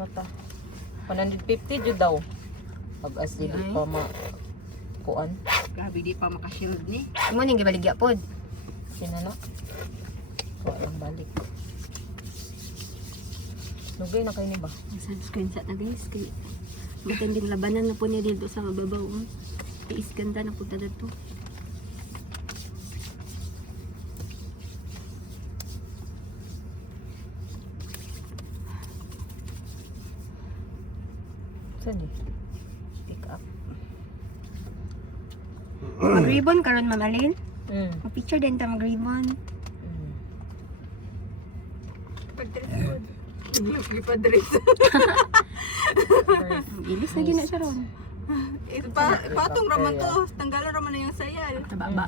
ano ta? 150 jud daw. Pag as di Ay. pa ma kuan. Grabe di pa makashield ni. Imo ning gibaligya pod. Sinano? Walang balik. Lugay na kayo ni ba? Sa screenshot na guys kay bukan din labanan na po niya dito sa mababaw. Tiis ganda na punta dito. Saan eh? Pick up. Mag-ribbon karon Ma'am Alin. Mag-picture din ta mag-ribbon. Pag-dress code. Ipa-dress. Ilis na gina siya ron. Patong raman to. Tanggalan raman na yung sayal. Tababa.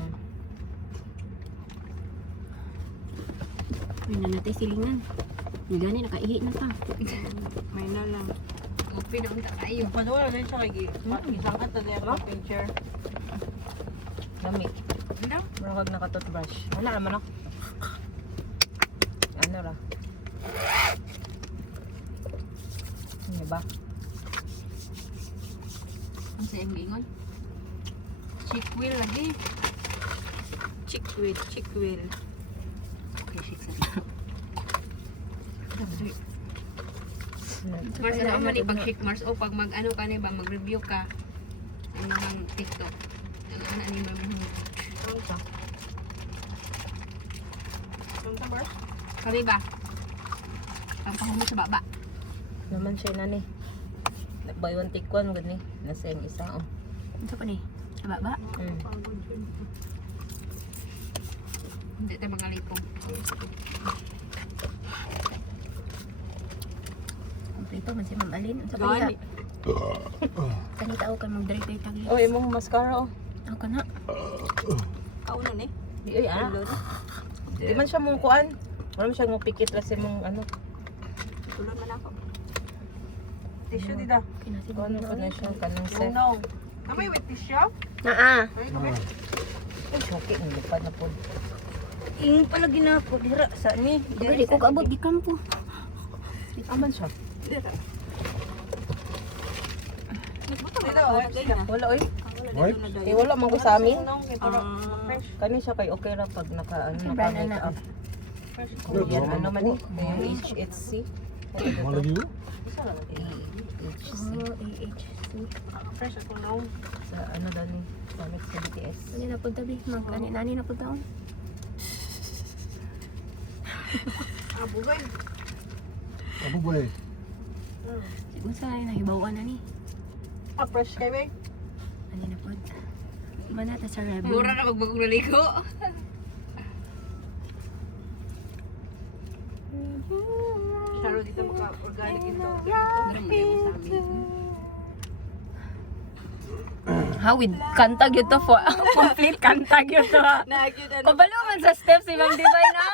Uy, na natay silingan. Yung gani, nakaihi na ta. May na lang. Upi na unta kayo. Padula na siya kay isang kata niya Ano? picture. Lami. Ano? Maragag naka-toothbrush. Wala naman ako. Ano ra? Ano ba? Ang sa ingon? Chick wheel lagi. Chick wheel, chick wheel. Okay, chick sa Mars, ano man ni pag-shake Mars o pag mag-ano ka ni ba, mag-review ka. Ano ang TikTok. Ano na ni ba? Yung tambar. Kami ba? Ang pahumot sa baba. Naman siya na ni. Buy one take one gud ni. Nasa yung isa oh. Ito pa ni. Tababa. Hindi tayo mangalipong. Kompleto man si Ma'am Alin. Ito pa Gani. niya. Kanita ako kan mag-drive kay tagi. Oh, imong mascara oh. Ako ka na. Kauno ni. Di ay ah. Di man siya mong kuan. Wala man siya mong pikit lang sa mong ano. Tulad man ako. Tissue dida. Kinasi Ano ka na siya kanang set. Yung no. Kamay with tissue? Naa. Ay, shoki ng lupad na po. Ing pala ginako dira sa ni. Dili ko kaabot di kampo. Aman siya. Wala oy. Right? Eh wala man ko sa amin. Fresh. Kani siya kay okay ra pag naka ano Ay, naka brand make na. up. Korean ano man eh. HHC. Malagi mo? HHC. Oh, AHC. Fresh ako no. Sa ano daw ni Sonic sa BTS. Ano na punta bi? Nani na punta on. Abugay. Apo ba eh? Siguro sa nahibawan na ni. Fresh kay bay. Ano na pod. Iba na ta sa rebel. Mura na magbagong naligo. Saro dito maka-organic ito. Ganun mo sa amin. Ha, with kanta gyud to for complete kanta gyud to. Nagyod ano. Kabalo man sa steps imong divine na.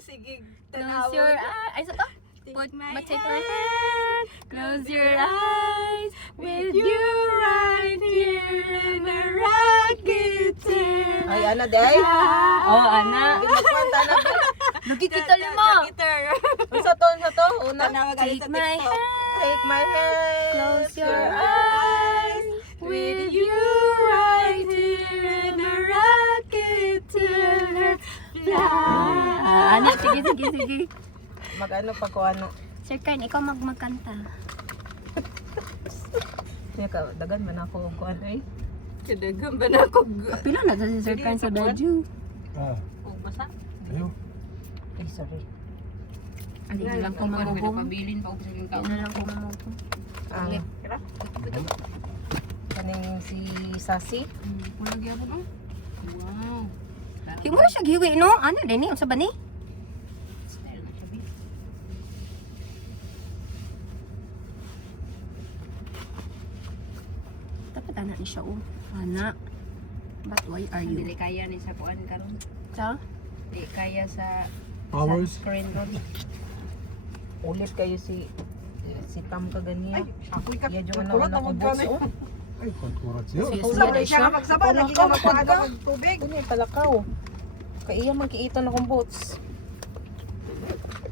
Sige. Close your eyes. Ay, sa to? Put my hand. Close your eyes. With you right here in the rocket chair. Ay ana day. Oh, ana. Kwanta na. Lagi kita lima. Unsa to? Una. Take my hand. Take my hand. Close your eyes. With you right here in the rocket chair. Fly. Ano, sige. Mag-ano pa ko ano. Sir Kern, ikaw magkanta. Siya ka dagan man ako ko ano eh. Kadagan ba na ako? Pila na sa si Sir Kern sa Daju? Ah, Oh, basa. ayaw. Eh sorry. Ali na lang ko Ano mamugong. pabilin pa ako sa yung Di tao. na lang ko mamugong. Ang kaning si Sasi. Wala gyud ako ba? Wow. Di mo na siya giwi, no? Ano, Dini? Ang ba ni? Style na siya, babe. Dapat anak ni siya, oh. Anak. But why are Dili you? kaya ni sa kuan karon. Sa? Di kaya sa Powers? screen ron. Ulit kayo si Tam ka ganiya. Ako'y Iya yung kulot ano ang ko magkami. boots oh. Ay, konturat siya. Sis, Usap yan na ay siya siya. magsaba. Lagi ka magpaano mag tubig. Kani palakaw. Kay iya man kiita na kong boots.